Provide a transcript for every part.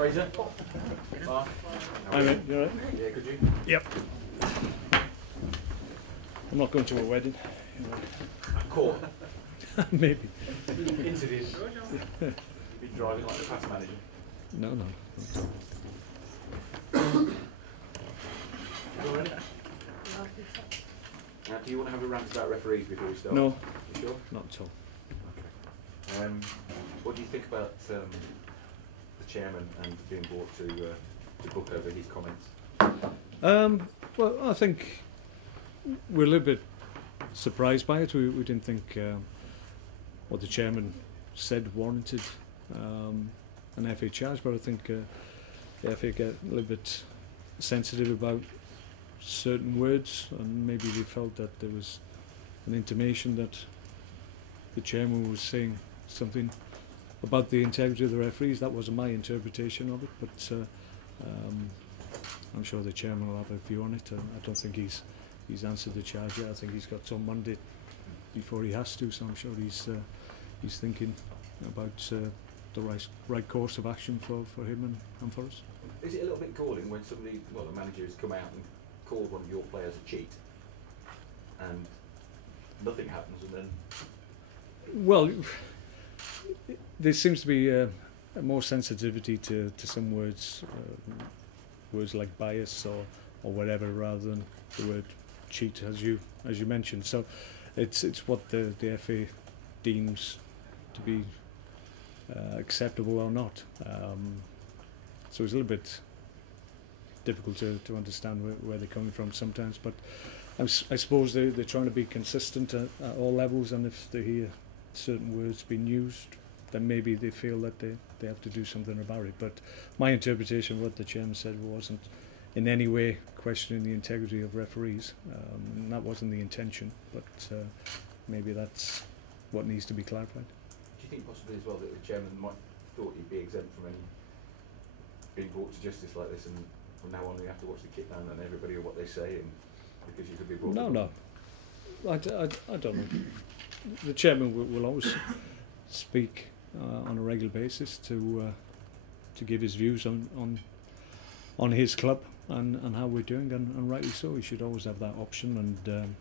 Fraser. Mark. Hi mate, you alright? Yeah, could you? Yep. I'm not going to a wedding. Court. Maybe. Interview. You've been driving like the past manager. No. You ready? Now, do you want to have a rant about referees before we start? No. You sure? Not at all. Okay. What do you think about the chairman and being brought to book over his comments? Well, I think we're a little bit surprised by it. We didn't think what the chairman said warranted an FA charge, but I think the FA get a little bit sensitive about certain words, and maybe they felt that there was an intimation that the chairman was saying something about the integrity of the referees. That wasn't my interpretation of it, but I'm sure the chairman will have a view on it. I don't think he's answered the charge yet. I think he's got till Monday before he has to, so I'm sure he's thinking about the right course of action for him and for us. Is it a little bit galling when somebody, well, the manager has come out and called one of your players a cheat, and nothing happens, and then? Well, there seems to be a more sensitivity to some words, words like bias or whatever, rather than the word cheat, as you mentioned. So it's what the FA deems to be acceptable or not. So it's a little bit difficult to understand where they're coming from sometimes, but I suppose they're trying to be consistent at all levels, and if they hear certain words being used, then maybe they feel that they have to do something about it. But my interpretation of what the chairman said wasn't in any way questioning the integrity of referees, and that wasn't the intention, but maybe that's what needs to be clarified. Do you think possibly as well that the chairman might thought he'd be exempt from any being brought to justice like this, and from now on we have to watch the kit down and everybody or what they say, and because you could be brought? No. I don't know. The chairman will always speak on a regular basis to give his views on his club and how we're doing, and rightly so. He should always have that option, and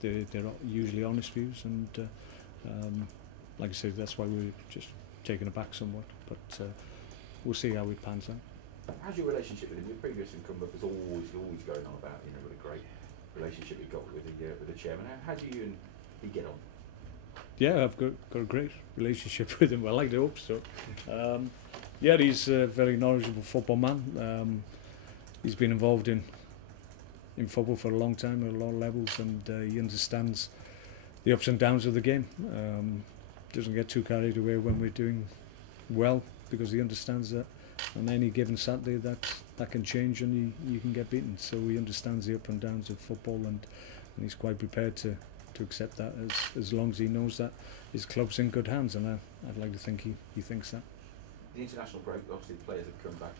they're usually honest views, and like I said, that's why we're just taken aback somewhat, but we'll see how it pans out. How's your relationship with him? Your previous incumbent was always going on about, what a great relationship he got with the chairman. How do you and he get on? Yeah, I've got a great relationship with him. Well, I like to hope so. Yeah, he's a very knowledgeable football man. He's been involved in football for a long time at a lot of levels, and he understands the ups and downs of the game. Doesn't get too carried away when we're doing well, because he understands that on any given Saturday that can change and you can get beaten. So he understands the up and downs of football, and he's quite prepared to accept that as long as he knows that his club's in good hands, and I'd like to think he thinks that. The international break, obviously the players have come back.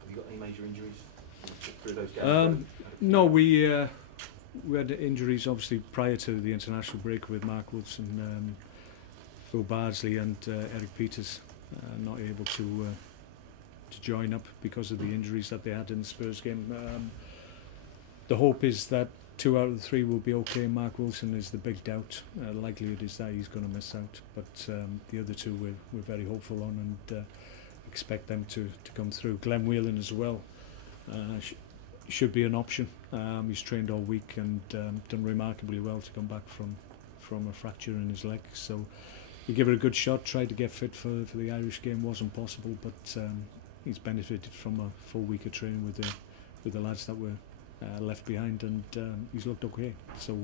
Have you got any major injuries through those games? No, we had injuries obviously prior to the international break with Mark Wilson, Phil Bardsley and Eric Peters not able to join up because of the injuries that they had in the Spurs game. The hope is that 2 out of the 3 will be okay. Mark Wilson is the big doubt. Likelihood is that he's going to miss out, but the other 2 we're very hopeful on, and expect them to come through. Glenn Whelan as well should be an option. He's trained all week and done remarkably well to come back from a fracture in his leg. So we give it a good shot. Tried to get fit for the Irish game, wasn't possible, but he's benefited from a full week of training with the lads that were left behind, and he's looked okay. So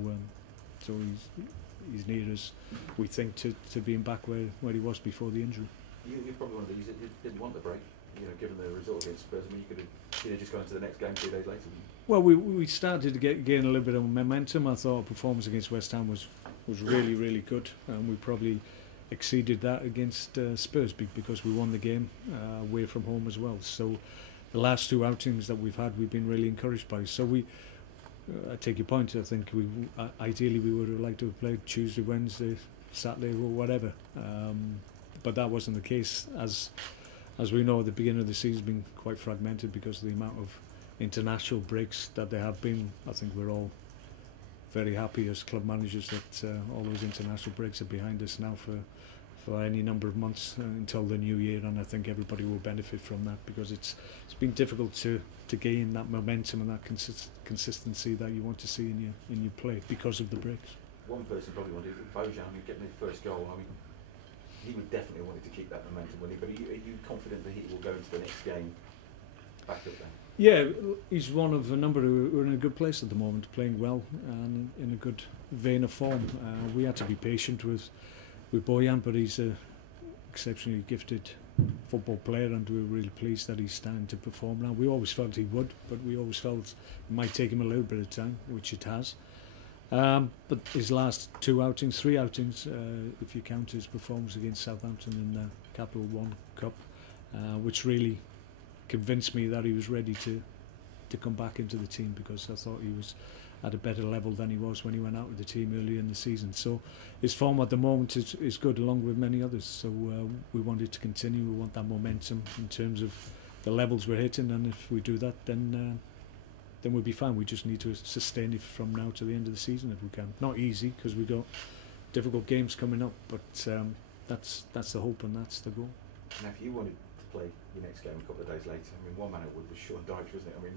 he's near as we think to being back where he was before the injury. You're probably one of these that didn't want the break, given the result against Spurs. I mean, you could have just gone to the next game 2 days later. Well, we started to gain a little bit of momentum. I thought our performance against West Ham was really good, and we probably exceeded that against Spurs because we won the game away from home as well. So the last 2 outings that we've had, we've been really encouraged by. So I take your point. I think ideally we would have liked to have played Tuesday, Wednesday, Saturday, or whatever. But that wasn't the case. As as we know, at the beginning of the season has been quite fragmented because of the amount of international breaks that there have been. I think we're all very happy as club managers that all those international breaks are behind us now for any number of months until the new year, and I think everybody will benefit from that, because it's been difficult to gain that momentum and that consistency that you want to see in your play because of the breaks. One person probably wanted Bojan, I mean, getting the first goal. I mean, he would definitely wanted to keep that momentum, wouldn't he? But are you confident that he will go into the next game back up there? Yeah, he's one of a number who are in a good place at the moment, playing well and in a good vein of form. We had to be patient with Bojan, but he's a exceptionally gifted football player, and we're really pleased that he's starting to perform now. We always felt he would, but we always felt it might take him a little bit of time, which it has. But his last three outings, if you count his performance against Southampton in the Capital One Cup, which really convinced me that he was ready to come back into the team, because I thought he was at a better level than he was when he went out with the team earlier in the season. So his form at the moment is good, along with many others. So we want it to continue. We want that momentum in terms of the levels we're hitting, and if we do that, then we'll be fine. We just need to sustain it from now to the end of the season if we can. Not easy, because we've got difficult games coming up, but that's the hope and that's the goal. Now, if you wanted to play your next game a couple of days later, I mean, one man it would was Sean Dyche, wasn't it? I mean,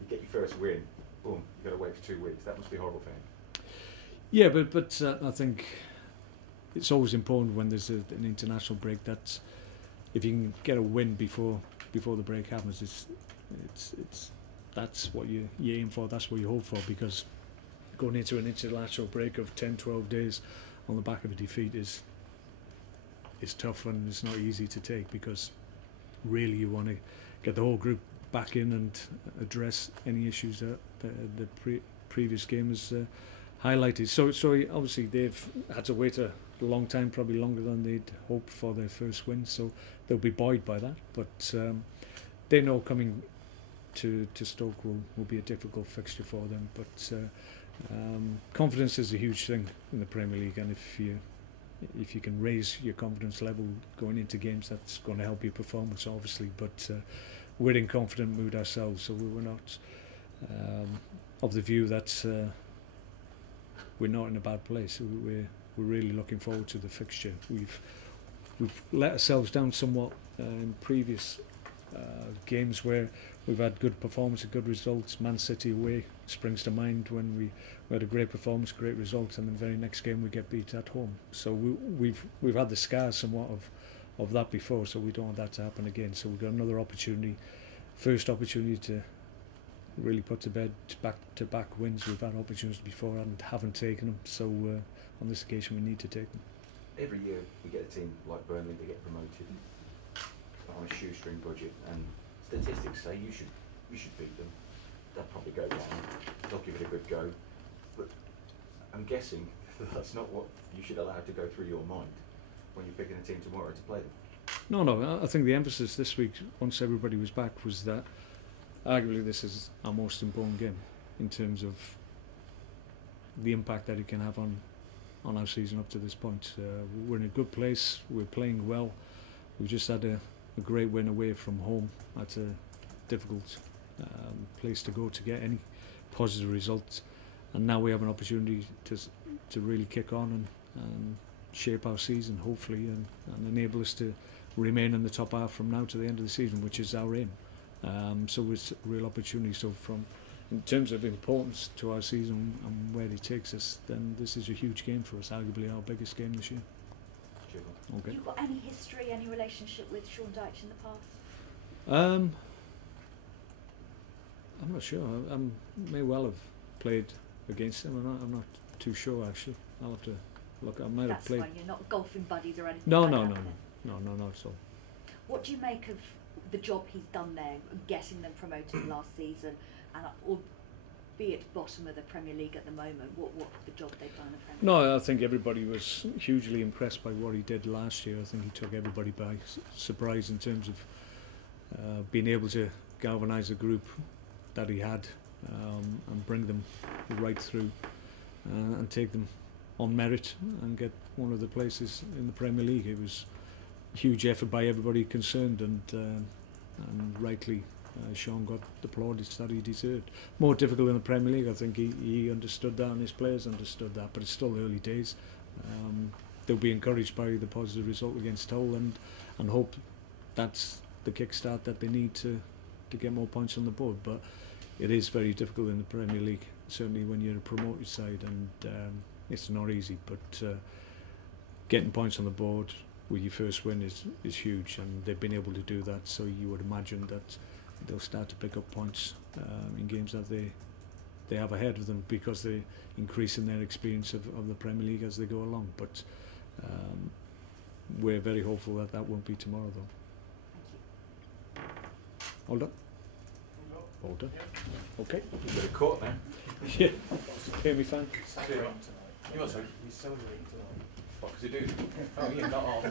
you get your first win, boom, you've got to wait for 2 weeks. That must be horrible for him. Yeah, but I think it's always important when there's an international break that if you can get a win before the break happens, it's that's what you aim for, that's what you hope for, because going into an international break of 10-12 days on the back of a defeat is tough, and it's not easy to take, because really you want to get the whole group back in and address any issues that the previous game has highlighted. So obviously they've had to wait a long time, probably longer than they'd hoped, for their first win, so they'll be buoyed by that, but they know coming to Stoke will be a difficult fixture for them, but confidence is a huge thing in the Premier League, and if you can raise your confidence level going into games, that's going to help your performance, obviously. But we're in confident mood ourselves, so we're not of the view that we're not in a bad place. We're really looking forward to the fixture. We've let ourselves down somewhat in previous games where we've had good performance and good results. Man City away springs to mind, when we had a great performance, great results, and the very next game we get beat at home. So we've had the scars somewhat of that before, so we don't want that to happen again. So we've got another opportunity, first opportunity to really put to bed back-to-back wins. We've had opportunities before and haven't taken them, so on this occasion we need to take them. Every year we get a team like Burnley, they get promoted on a shoestring budget, and statistics say you should beat them. They'll probably go down, they'll give it a good go, but I'm guessing that's not what you should allow to go through your mind when you're picking a team tomorrow to play them. No, I think the emphasis this week, once everybody was back, was that arguably this is our most important game in terms of the impact that it can have on our season up to this point. We're in a good place, we're playing well, we've just had a great win away from home. That's a difficult place to go to get any positive results, and now we have an opportunity to really kick on and shape our season, hopefully, and enable us to remain in the top half from now to the end of the season, which is our aim. So it's a real opportunity. So in terms of importance to our season and where it takes us, then this is a huge game for us, arguably our biggest game this year. Okay. You got any history, any relationship with Sean Dyche in the past? I'm not sure. I may well have played against him. I'm not too sure, actually. I'll have to look. I might have played. That's fine. You're not golfing buddies or anything. No, like no, that, no, then? no, not at all. What do you make of the job he's done there, getting them promoted last season, and albeit bottom of the Premier League at the moment? What the job they've done in the Premier League? No, I think everybody was hugely impressed by what he did last year. I think he took everybody by surprise in terms of being able to galvanise a group that he had and bring them right through and take them on merit and get one of the places in the Premier League. It was huge effort by everybody concerned, and rightly Sean got the plaudits that he deserved. More difficult in the Premier League, I think he understood that and his players understood that, but it's still early days. They'll be encouraged by the positive result against Hull and hope that's the kickstart that they need to get more points on the board. But it is very difficult in the Premier League, certainly when you're a promoted side, and it's not easy, but getting points on the board with your first win is huge, and they've been able to do that, so you would imagine that they'll start to pick up points in games that they have ahead of them, because they're increasing their experience of the Premier League as they go along. But we're very hopeful that won't be tomorrow, though. Hold on. Hold on. Okay. You've got a court now. Yeah. Hear me, fan? You want to? What, because you do? Oh yeah, not half.